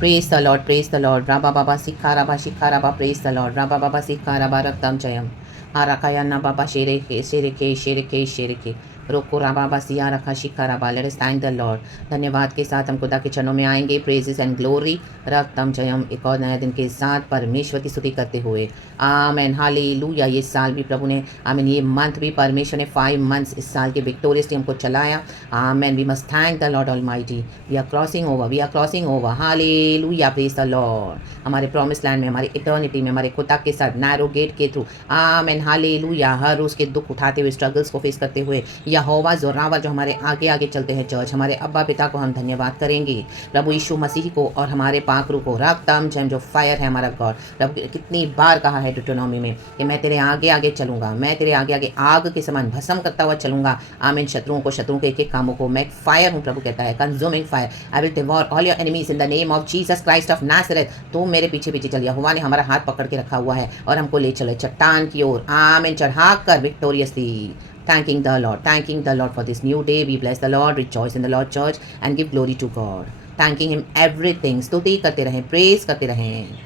Praise the Lord, praise the Lord. Rabba Baba Sikharaba Shikharaba, praise the Lord. Rabba Baba Sikharaba Raktam Jayam. Harakayana Baba Shereke, Shereke, Shereke, Shereke. रोको राबा बसिया रखा शिखा राबा. Let us thank the Lord. धन्यवाद के साथ हम खुदा के चरणों में आएंगे. प्रेजेस एंड ग्लोरी रक्तम जयम. एक और नया दिन के साथ परमेश्वर की स्तुति करते हुए आमेन हालेलुया. ये साल भी प्रभु ने आमीन, ये मंथ भी परमेश्वर ने 5 मंथ्स इस साल के विक्टोरियसली हमको चलाया. Amen. We must thank the Lord almighty. We are crossing over. Hallelujah. Praise the Lord. हमारे प्रॉमिस लैंड में, हमारी इटर्निटी में, हमारे खुदा के साथ नैरो गेट के थ्रू आमेन हालेलुया. हर रोज़ के दुख उठाते हुए, स्ट्रगल्स को फेस करते हुए यहोवा जोरावर जो हमारे आगे आगे चलते हैं चर्च, हमारे अब्बा पिता को हम धन्यवाद करेंगे. प्रभु यीशु मसीह को और हमारे पाकरू को रक्तम जम जो फायर है हमारा गॉड. प्रभु कितनी बार कहा है डिटोनॉमी में कि मैं तेरे आगे आगे चलूंगा, मैं तेरे आगे आगे आग के समान भस्म करता हुआ चलूंगा. आमीन. शत्रुओं के एक एक कामों को मैं फायर हूँ. प्रभु कहता है consuming fire. I will devour all your enemies in the name of Jesus Christ of Nazareth. तो मेरे पीछे पीछे चल. यहोवा ने हमारा हाथ पकड़ के रखा हुआ है और हमको ले चले चट्टान की ओर. आमीन. चढ़ा कर विक्टोरियसली. Thanking the Lord for this new day. We bless the Lord, rejoice in the Lord church and give glory to God. Thanking Him everything. स्तुति करते रहें, प्रेज करते रहें.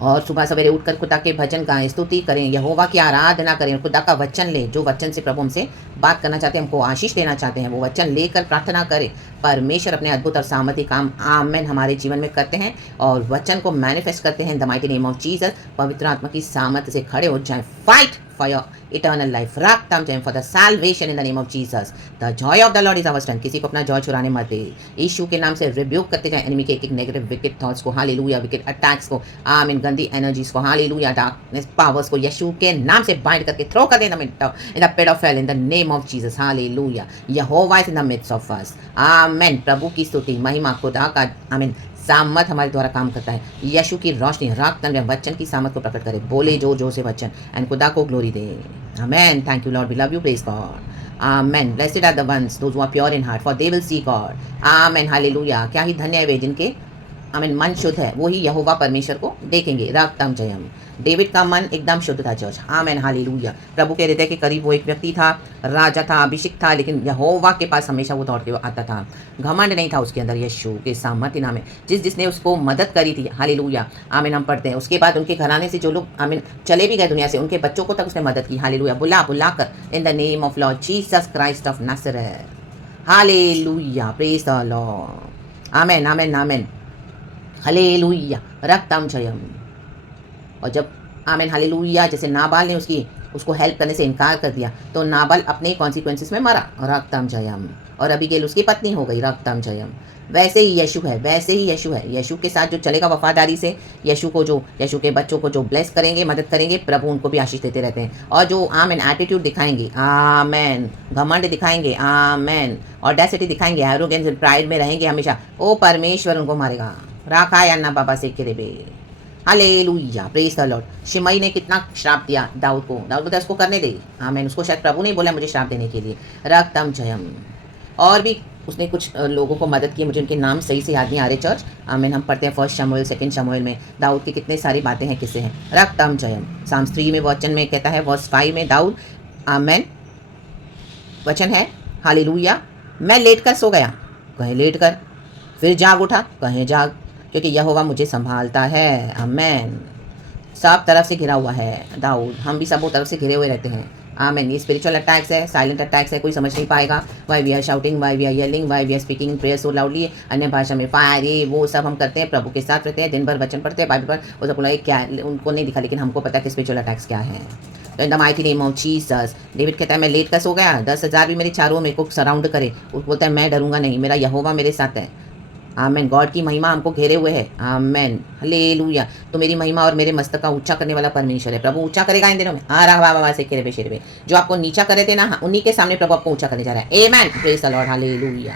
और सुबह सवेरे उठकर खुदा के भजन गाएं, स्तुति करें, यहोवा की आराधना करें, खुदा का वचन लें. जो वचन से प्रभु हमसे बात करना चाहते हैं, हमको आशीष देना चाहते हैं, वो वचन लेकर प्रार्थना करें. परमेश्वर अपने अद्भुत और सामर्थ्य काम आमेन हमारे जीवन में करते हैं और वचन को मैनिफेस्ट करते हैं. The mighty name of Jesus. पवित्र आत्मा की सामर्थ्य से खड़े हो जाएं. Fight for your eternal life. Raktam jayam for the salvation in the name of Jesus. The joy of the Lord is our strength. किसी को अपना जॉय चुराने मत दे. यीशु के नाम से रिब्यूक करते जाएं एनिमी के एक एक नेगेटिव विकेट थॉट्स को. हालेलुया. विकेट अटैक्स को, आमीन, गंदी एनर्जीज को. हालेलुया. डार्कनेस पावर्स को यीशु के नाम से बाइंड करके थ्रो कर देना in the pit of hell in the name of Jesus. Hallelujah. यहोवा is in the midst of us. Amen. प्रभु की स्तुति, महिमा, खुदा का आमीन सामर्थ हमारे द्वारा काम करता है. यीशु की रोशनी रक्तम वचन की सामर्थ को प्रकट करे. बोले जोर जोर से वचन एंड खुदा को ग्लोरी दे. Amen. Thank you Lord. We love you. Praise God. Amen. Blessed are the ones those who are pure in heart for they will see God. Amen. Hallelujah. क्या ही धन्य है वे जिनके आमीन मन शुद्ध है, वो ही यहोवा परमेश्वर को देखेंगे. रक्तम जयम. डेविड का मन एकदम शुद्ध था चर्च. आमेन. हालेलुया. प्रभु के हृदय के करीब वो एक व्यक्ति था, राजा था, अभिषिक्त था, लेकिन यहोवा के पास हमेशा वो दौड़ के आता था. घमंड नहीं था उसके अंदर. यीशु के सामर्थ्य नाम है जिसने उसको मदद करी थी. हालेलुया. आमीन. हम पढ़ते हैं उसके बाद उनके घराने से जो लोग आमीन चले भी गए दुनिया से, उनके बच्चों को तक उसने मदद की. हालेलुया. बुला कर in the name of Lord Jesus Christ of Nazareth. Hallelujah. Praise the Lord. Amen. Amen. Amen. Hallelujah. रक्तम जयम. और जब आमेन हालेलुया जैसे नाबाल ने उसको हेल्प करने से इनकार कर दिया, तो नाबाल अपने कॉन्सिक्वेंसेस में मरा. रक्तम जयम. और अबीगैल उसकी पत्नी हो गई. रक्तम जयम. वैसे ही यीशु है. यीशु के साथ जो चलेगा वफादारी से, यीशु के बच्चों को जो ब्लेस करेंगे, मदद करेंगे, प्रभु उनको भी आशीष देते रहते हैं. और जो आमेन एटीट्यूड दिखाएंगे, आमेन, घमंड दिखाएंगे, आमेन, ऑडेसिटी दिखाएंगे, एरोगेंस एंड प्राइड में रहेंगे हमेशा, ओ परमेश्वर उनको मारेगा. राखा या ना बाबा से किरेबे. Hallelujah. Praise the Lord. Shimei ने कितना श्राप दिया दाऊद को. दाऊद बोलता उसको करने दे. आमेन. उसको शायद प्रभु ने बोला मुझे श्राप देने के लिए. रक्तम जयम. और भी उसने कुछ लोगों को मदद की. मुझे उनके नाम सही से याद नहीं आ रहे चर्च. आमीन. हम पढ़ते हैं 1 शमूएल 2 शमूएल में दाऊद की कितने सारी बातें हैं, किससे हैं. रक्तम जयम. साम्स 3 में वचन में कहता है, वर्स 5 में दाऊद आमेन वचन है हालेलुया. मैं लेट कर सो गया, कहीं लेट कर, फिर जाग उठा, कहीं जाग, क्योंकि यहोवा मुझे संभालता है. आमेन. सब तरफ से घिरा हुआ है दाऊद. हम भी सब तरफ से घिरे हुए रहते हैं. आमेन. ये स्पिरिचुअल अटैक्स है, साइलेंट अटैक्स है, कोई समझ नहीं पाएगा. Why we are shouting, why we are yelling, why we are speaking in prayer so loudly, अन्य भाषा में फायर, ये वो सब हम करते हैं. प्रभु के साथ रहते हैं, दिन भर वचन पढ़ते हैं, बाइबल पर. वो सब बोला क्या उनको नहीं दिखा, लेकिन हमको पता है कि स्पिरिचुअल अटैक्स क्या है. तो in the mighty name of Jesus. David कहता है मैं लेट कर सो गया, 10,000 भी मेरे चारों मेरे को सराउंड करे, वो बोलता है मैं डरूंगा नहीं, मेरा यहोवा मेरे साथ है. आमेन. गॉड की महिमा हमको घेरे हुए है. आमेन. हालेलुया. तो मेरी महिमा और मेरे मस्तक का ऊंचा करने वाला परमेश्वर है. प्रभु ऊंचा करेगा इन दिनों में. आ रहा बाबा से केरे बेशेरे. जो आपको नीचा करे थे ना, उन्हीं के सामने प्रभु आपको ऊंचा करने जा रहा है. Amen. Praise the Lord. Hallelujah.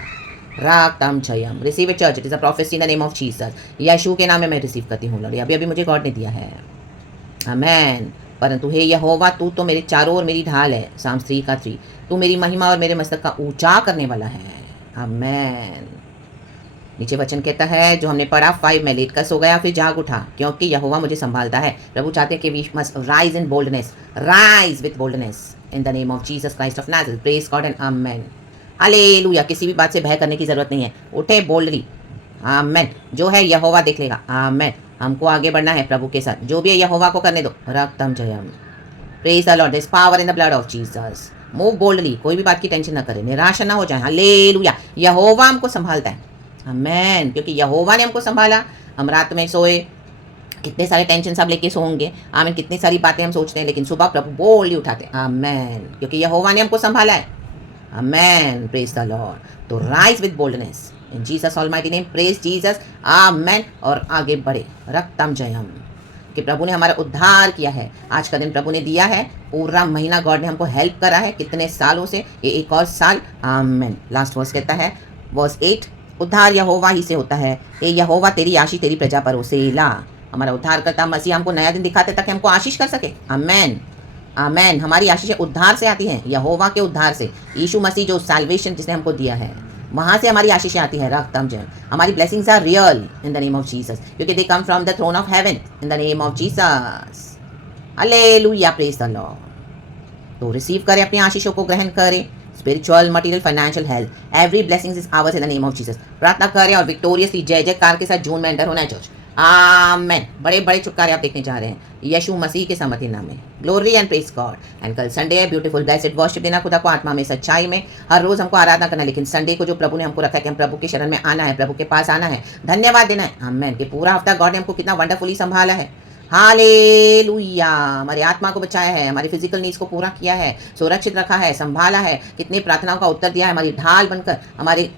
राक्तम जयम. Receive it church. It is a prophecy in the name of Jesus. यीशु के नाम में मैं रिसीव करती हूँ लॉर्ड. अभी मुझे गॉड ने दिया है. आमेन. परंतु हे यहोवा तू तो मेरे चारों ओर मेरी ढाल है. साम्स 3:3. तू मेरी महिमा और मेरे मस्तक का ऊंचा करने वाला है. आमेन. नीचे वचन कहता है जो हमने पढ़ा 5 में लेट कर सो गया, फिर जाग उठा, क्योंकि यहोवा मुझे संभालता है. प्रभु चाहते हैं कि we must rise in boldness, rise with boldness in the name of Jesus Christ of Nazareth. Praise God and amen. Hallelujah. किसी भी बात से भय करने की जरूरत नहीं है. उठे बोल्डली. आमेन। जो है यहोवा देख लेगा। आमेन। हमको आगे बढ़ना है प्रभु के साथ, जो भी है यहोवा को करने दो। रक्तम जयम। Praise the Lord, there is power in the blood of Jesus. Move boldly, कोई भी बात की टेंशन ना करें, निराशा ना हो जाए। हालेलुया। यहोवा हमको संभालता है। आमेन। क्योंकि यहोवा ने हमको संभाला। हम रात में सोए, कितने सारे टेंशन सब लेके सोएंगे। आमीन। कितनी सारी बातें हम सोचते हैं, लेकिन सुबह प्रभु बोल्डली उठाते हैं। आमेन। क्योंकि यहोवा ने हमको संभाला है। आमेन। Praise the Lord. तो rise with boldness in Jesus almighty name. Praise Jesus. Amen. और आगे बढ़े। रक्तम जयम। कि प्रभु ने हमारा उद्धार किया है। आज का दिन प्रभु ने दिया है। पूरा महीना गॉड ने हमको हेल्प करा है कितने सालों से, ये एक और साल। आमेन। लास्ट वर्स कहता है, वर्स 8, उद्धार यहोवा ही से होता है। ये यहोवा तेरी आशीष तेरी प्रजा पर हो। सेला। हमारा उद्धार करता मसीह हमको नया दिन दिखाते ताकि हमको आशीष कर सके। आमेन। आमेन। हमारी आशीषें उद्धार से आती हैं, यहोवा के उद्धार से। यीशु मसीह जो सैल्वेशन जिसने हमको दिया है, वहाँ से हमारी आशीषें आती हैं। रक्तम जय। हमारी blessings are real in the name of Jesus, क्योंकि they come from the throne of heaven in the name of Jesus. Hallelujah. Praise the Lord. तो रिसीव करें, अपनी आशीषों को ग्रहण करें। Spiritual, material, financial, health, every blessings is ours in the name of Jesus. प्रार्थना करें और विक्टोरियसली जय जयकार के साथ जून में एंटर होना है चर्च। आमेन। बड़े बड़े छुटकारे आप देखने जा रहे हैं यीशु मसीह के समर्थी नाम में। Glory and praise God. And कल संडे है, ब्यूटीफुल ब्लेस्ड वर्शिप देना खुदा को आत्मा में सच्चाई में। हर रोज हमको आराधना करना है, लेकिन संडे को जो प्रभु ने हमको रखा है कि हम प्रभु के शरण में आना है, प्रभु के पास आना है, धन्यवाद देना है। आमेन। कि पूरा हफ्ता गॉड ने हमको कितना वंडरफुली संभाला है। हालेलुया। हमारी आत्मा को बचाया है, हमारी फिजिकल नीड्स को पूरा किया है, सुरक्षित रखा है, संभाला है, कितनी प्रार्थनाओं का उत्तर दिया है, हमारी ढाल बनकर हमारे।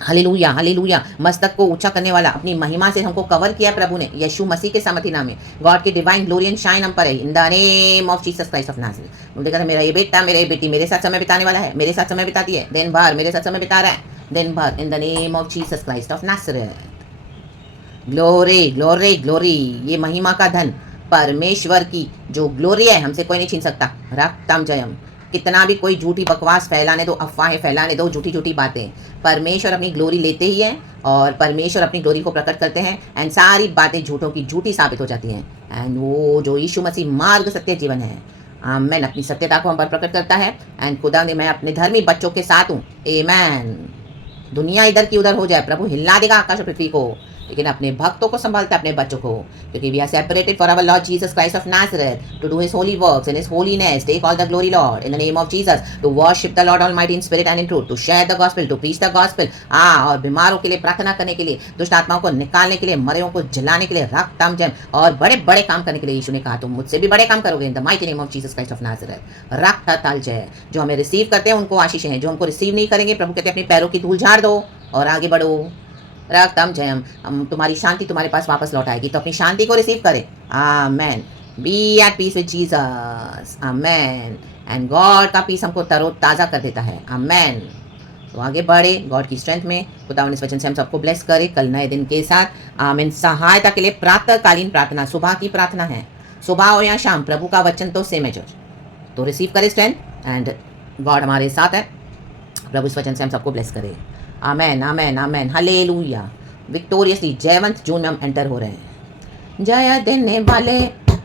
हालेलुया। हालेलुया। मस्तक को ऊंचा करने वाला अपनी महिमा से हमको कवर किया प्रभु ने यीशु मसीह के सामर्थी नाम में। गॉड की डिवाइन ग्लोरी एंड शाइन हम पर है इन the name of Jesus Christ of Nazareth. बोलते कहते मेरा ये बेटा, मेरा ये बेटी मेरे साथ समय बिताने वाला है, मेरे साथ समय बिताती है, दिन भर मेरे साथ समय बिता रहा है, दिन भर इन the name of Jesus Christ of Nazareth. Glory glory glory. ये महिमा का धन परमेश्वर की जो ग्लोरी है हमसे कोई नहीं छीन सकता। रक्तम जयम। कितना भी कोई झूठी बकवास फैलाने दो, अफवाहें फैलाने दो, झूठी झूठी बातें, परमेश्वर अपनी ग्लोरी लेते ही हैं और परमेश्वर अपनी ग्लोरी को प्रकट करते हैं। एंड सारी बातें झूठों की झूठी साबित हो जाती हैं। एंड वो जो यीशु मसीह मार्ग सत्य जीवन है, आमेन, अपनी सत्यता को हम पर प्रकट करता है। एंड खुदा ने मैं अपने धर्मी बच्चों के साथ हूँ। आमेन। दुनिया इधर की उधर हो जाए, प्रभु हिला देगा आकाश और पृथ्वी को, लेकिन अपने भक्तों को संभालता है, अपने बच्चों को, क्योंकि we are separated for our Lord Jesus Christ of Nazareth to do his holy works in his holiness. Take all the glory Lord in the name of Jesus, to worship the Lord almighty in spirit and in truth, to share the gospel, to preach the gospel. और बीमारों के लिए प्रार्थना करने के लिए, दुष्ट आत्माओं को निकालने के लिए, मरे को जलाने के लिए, रक्तम जम, और बड़े बड़े काम करने के लिए। यीशु ने कहा तुम मुझसे भी बड़े काम करोगे in the mighty name of Jesus Christ of Nazareth. रक्त ताल जय। जो हमें रिसीव करते हैं उनको आशीष हैं, जो हमको रिसीव नहीं करेंगे प्रभु कहते हैं अपने पैरों की धूल झाड़ दो और आगे बढ़ो। रक्तम जयम। हम तुम्हारी शांति तुम्हारे पास वापस लौट आएगी, तो अपनी शांति को रिसीव करें। Amen. Be at peace with Jesus. Amen. And God का पीस हमको तरोताज़ा कर देता है। आमेन। तो आगे बढ़े गॉड की स्ट्रेंथ में। खुदावंद इस वचन से हम सबको ब्लेस करे कल नए दिन के साथ। आमेन। सहायता के लिए प्रातःकालीन प्रार्थना, सुबह की प्रार्थना है, सुबह हो या शाम, प्रभु का वचन तो सेम है चर्च। तो रिसीव करे स्ट्रेंथ एंड गॉड हमारे साथ है। प्रभु इस वचन से हम सबको ब्लेस करे। आमेन आमेन आमेन। हालेलुया। विक्टोरियसली जयवंत जून में हम एंटर हो रहे हैं। जय देने वाले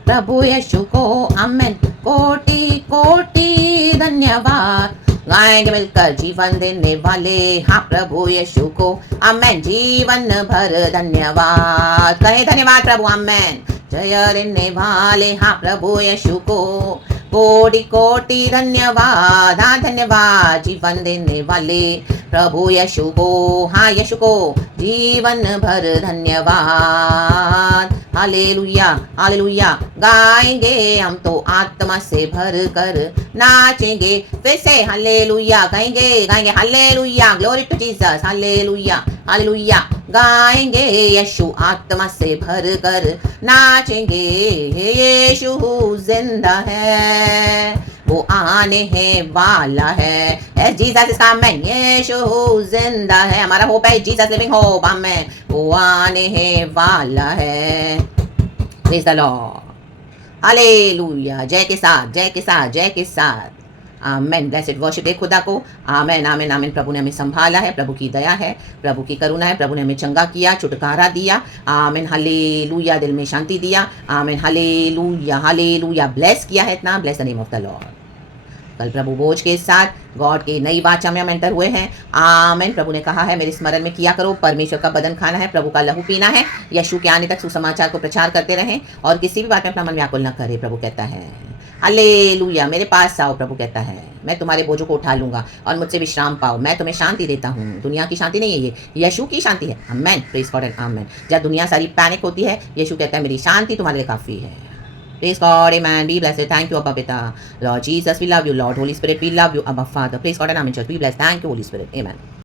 प्रभु यीशु को आमेन। कोटि कोटि धन्यवाद। गाएंगे मिलकर जीवन देने वाले हाँ प्रभु यीशु को आमेन। जीवन भर धन्यवाद। कहे धन्यवाद प्रभु। आमेन। जय देने वाले हाँ प्रभु यीशु को कोटि कोटि धन्यवाद। हाँ धन्यवाद। जीवन देने वाले प्रभु यीशु को हाँ यीशु को जीवन भर धन्यवाद। Hallelujah hallelujah. गाएंगे हम तो आत्मा से भर कर, नाचेंगे फिर से हालेलुया। गाएंगे गाएंगे hallelujah. Glory to Jesus. Hallelujah hallelujah. गाएंगे यीशु आत्मा से भर कर, नाचेंगे यीशु जिंदा है, वो आने है वाला है। Jesus is coming. यीशु जिंदा है। हमारा होप है जीसस लिविंग होप। आमेन। वो आने है वाला है। Praise the Lord. हालेलुया। जय के साथ जय के साथ जय के साथ। आमेन। ब्लेसेड वर्शिप दे खुदा को। आमेन आमेन आमेन। प्रभु ने हमें संभाला है, प्रभु की दया है, प्रभु की करुणा है, प्रभु ने हमें चंगा किया, छुटकारा दिया। Amen hallelujah. दिल में शांति दिया। Amen hallelujah hallelujah. ब्लेस किया है इतना। Bless the name of the Lord. कल प्रभु बोझ के साथ गॉड के नई वाचा में हम एंटर हुए हैं। आमेन। प्रभु ने कहा है मेरे स्मरण में किया करो, परमेश्वर का बदन खाना है, प्रभु का लहू पीना है, यीशु के आने तक सुसमाचार को प्रचार करते रहें और किसी भी बात में अपना मन व्याकुल न करें। प्रभु कहता है हालेलुया, मेरे पास आओ। प्रभु कहता है मैं तुम्हारे बोझों को उठा लूंगा और मुझसे विश्राम पाओ। मैं तुम्हें शांति देता हूँ। दुनिया की शांति नहीं है, ये यीशु की शांति है। आमेन। प्रेज गॉड एंड आमेन। जब दुनिया सारी पैनिक होती है, यीशु कहता है मेरी शांति तुम्हारे लिए काफी है। Praise God, amen. Be blessed. Thank you, Abba Pita. Lord Jesus, we love you. Lord Holy Spirit, we love you. Abba Father. Praise God and amen, church. Be blessed. Thank you, Holy Spirit. Amen.